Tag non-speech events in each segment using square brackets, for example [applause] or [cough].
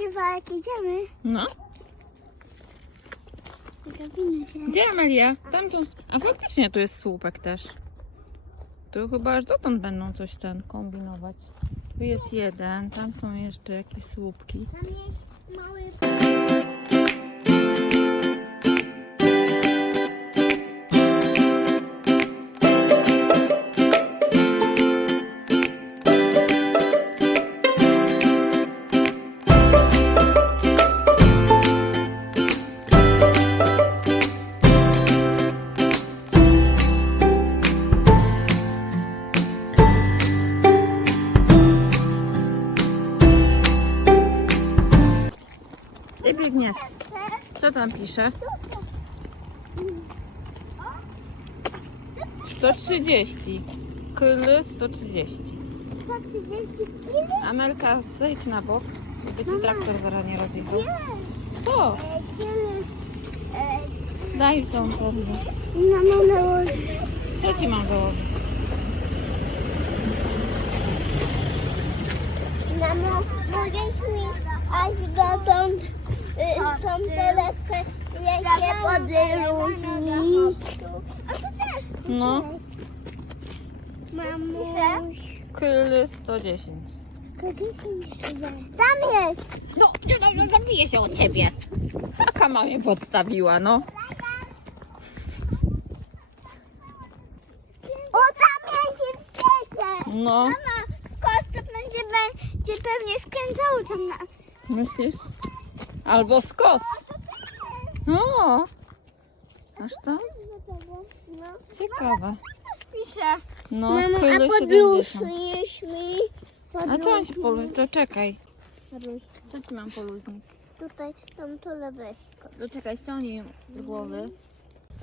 nagrywa jak idziemy. No. Zrobimy się. Gdzie Amelia? Tam tu... A faktycznie tu jest słupek też. Tu chyba aż dotąd będą coś ten kombinować. Tu jest jeden, tam są jeszcze jakieś słupki. Tam jest mały... Biegniesz. Co tam pisze? 130. Kyly 130. 130 kg? Amelka, zejdź na bok, żeby ci traktor zaraz nie rozjechał. Nie. Co? E. E, Daj tą torbę. na mamę Co ci mam założyć? Mamo, możesz mi aż dotąd y, tą torebkę jeszcze podróżni. A to też. No. Mamo. Kyly 110. 110 chyba. Tam jest. No, no, no zabiję się od ciebie. Taka mamie podstawiła, no. O, tam jest jeszcze. No, Mama, skos to będzie, będzie pewnie skręcało tam na... myślisz? Albo skos. No. Aż to? No. Ciekawe. Coś pisze. No, Mamo, a kyly 70. podróżujesz mi? A co mam ci poluźnić? To czekaj. Co ci mam poluźnić? Tutaj tą to lewej. To czekaj, ściągnij z głowy.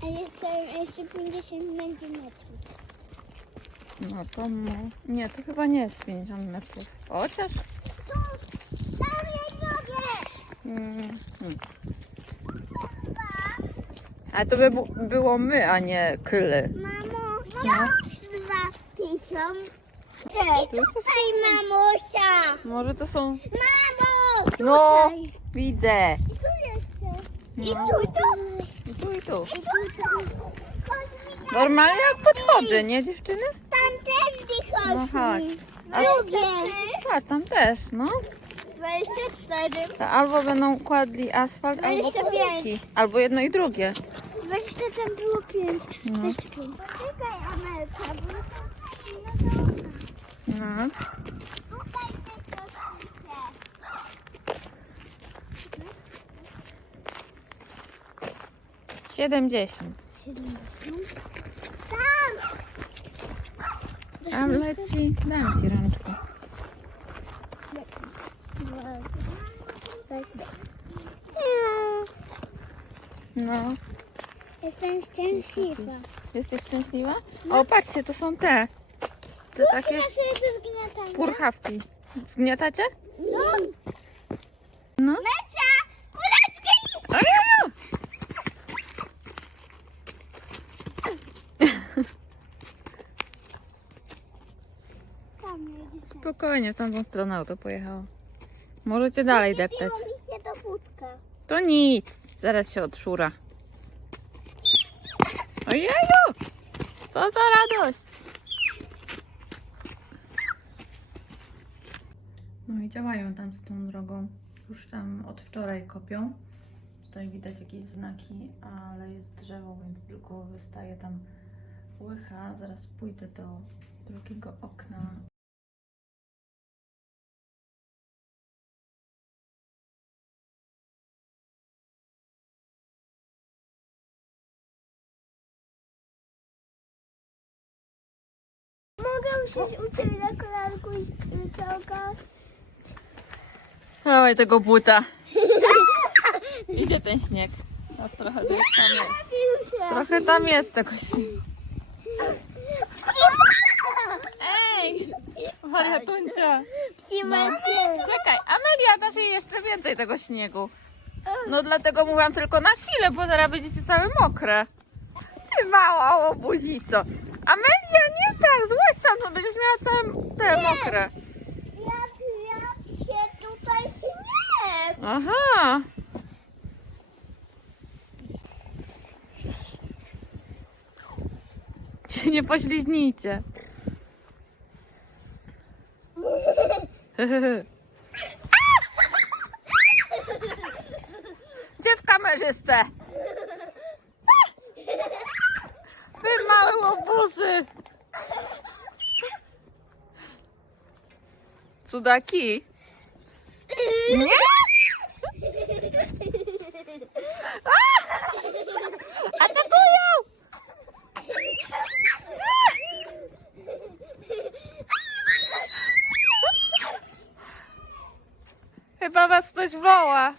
A jeszcze, jeszcze 50 centymetrów. No to mu... Nie, to chyba nie jest 50 metrów. Chociaż tam jest drugie. Mm, hmm. Ale to by bu- było my, a nie kyly. Mamo, No. dwa piszą. I tutaj mamusia. Może to są... Mamo, No, tutaj. widzę. I tu jeszcze. I No. I tu, i tu. I tutaj. Chodź mi tam. Normalnie jak podchodzę, nie dziewczyny? Tamtędy chodź No chodź. A Drugie. patrz, tam też, no. 24. To albo będą kładli asfalt, albo 25. kółki. Albo jedno i drugie. 20 tam było 5. No. 25. Poczekaj Amelka, bo to... No. Tutaj tylko pisze. 70. 70. Tam! Tam leci, dam ci rączkę. No. Jestem szczęśliwa. Jesteś szczęśliwa? O, patrzcie, to są te. Te takie Ja sobie to zgniatam. purchawki. Zgniatacie? No. No. Mecia! Kuleczki! Tam się. Spokojnie, w tamtą stronę auto pojechało. Możecie dalej deptać. Wbiło mi się do budka. To nic, zaraz się odszura. Ojeju! Co za radość! No i działają tam z tą drogą. Już tam od wczoraj kopią. Tutaj widać jakieś znaki, ale jest drzewo, więc tylko wystaje tam łycha. Zaraz pójdę do drugiego okna. Mogę usiąść u Ciebie na kolanku i? Dawaj tego buta. [laughs] Idzie ten śnieg. No, trochę tam jest. Trochę tam jest tego śniegu. Ej! Wariatuncia! Psimacie. Czekaj, Amelia, dasz jej jeszcze więcej tego śniegu. No dlatego mówiłam tylko na chwilę, bo zaraz będziecie całe mokre. Ty mała łobuzico. Amelia, nie tak, złaź sam, to będziesz miała całe te mokre. Jak, jak się tutaj śnieg. Aha. Się nie pośliznijcie. Gdzie w kamerzystę? Wy małe łobuzy. Tudo aqui. ah! Atacuiu! Chyba was coś woła.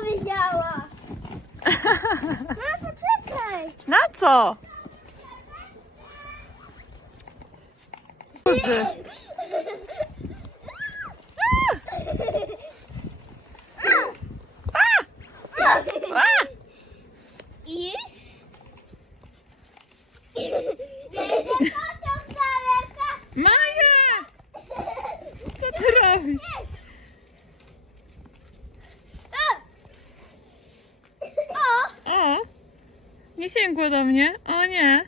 Widziała! No poczekaj! Na co? Buzy. A! I? Pociąg daleka! Maja! Co ty robisz? O! O! Nie sięgło do mnie. O nie.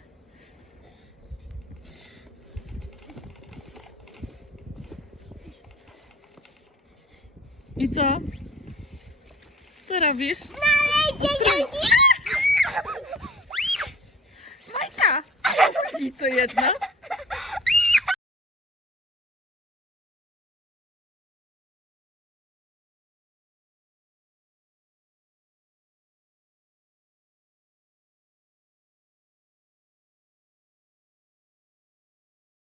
I co? Co robisz? Znaleźcie ją! Majka! I co jedna?